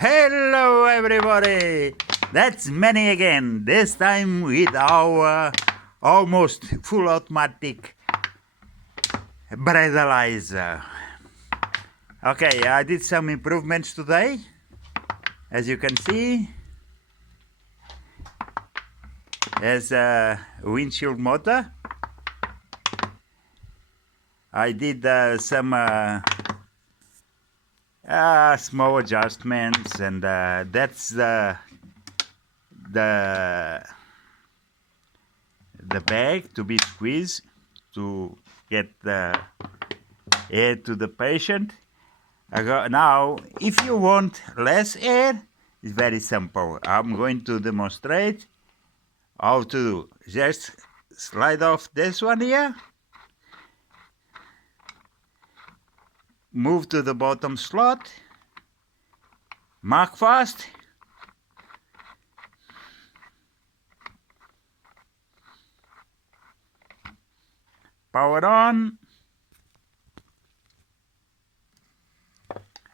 Hello everybody! That's Manny again, this time with our almost full automatic breathalyzer. Okay, I did some improvements today, as you can see. There's a windshield motor. I did some small adjustments, and that's the bag to be squeezed to get the air to the patient. Now, if you want less air, it's very simple. I'm going to demonstrate how to do. Just slide off this one here. Move to the bottom slot, mark fast, power on,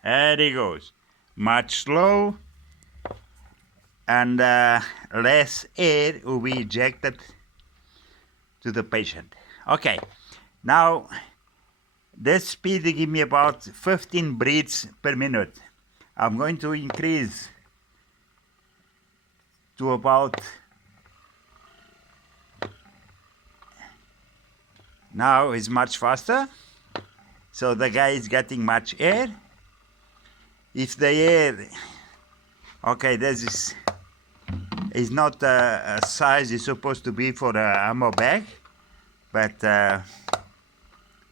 there he goes. Much slow, and less air will be ejected to the patient. Okay, now this speed will give me about 15 breaths per minute. I'm going to increase to about, now it's much faster, so the guy is getting much air. If the air, okay, this is not a size it's supposed to be for the ammo bag, but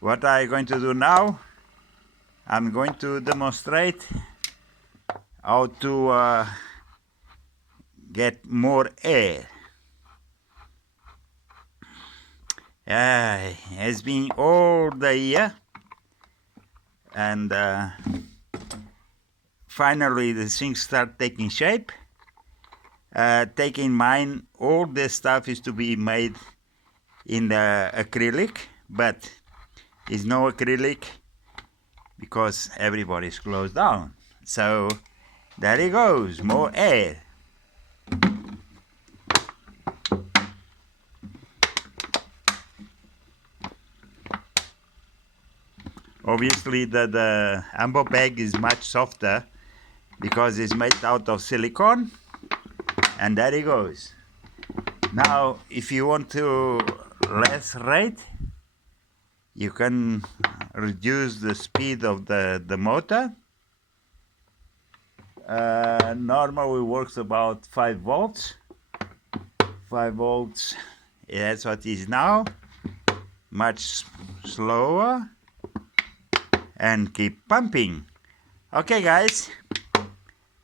what I'm going to do now, I'm going to demonstrate how to get more air. It's been all the year, and finally the things start taking shape. Take in mind, all this stuff is to be made in the acrylic, but it's no acrylic because everybody's closed down. So there it goes, more air. Obviously the ambo bag is much softer because it's made out of silicone, and there it goes. Now if you want to less rate, you can reduce the speed of the motor. Normally works about 5 volts. 5 volts, that's what it is now. Much slower, and keep pumping. Okay guys,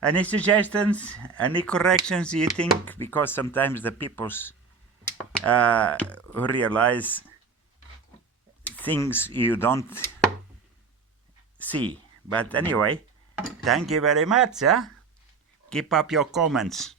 any suggestions, any corrections you think? Because sometimes the people's realize things you don't see. But anyway, thank you very much. Keep up your comments.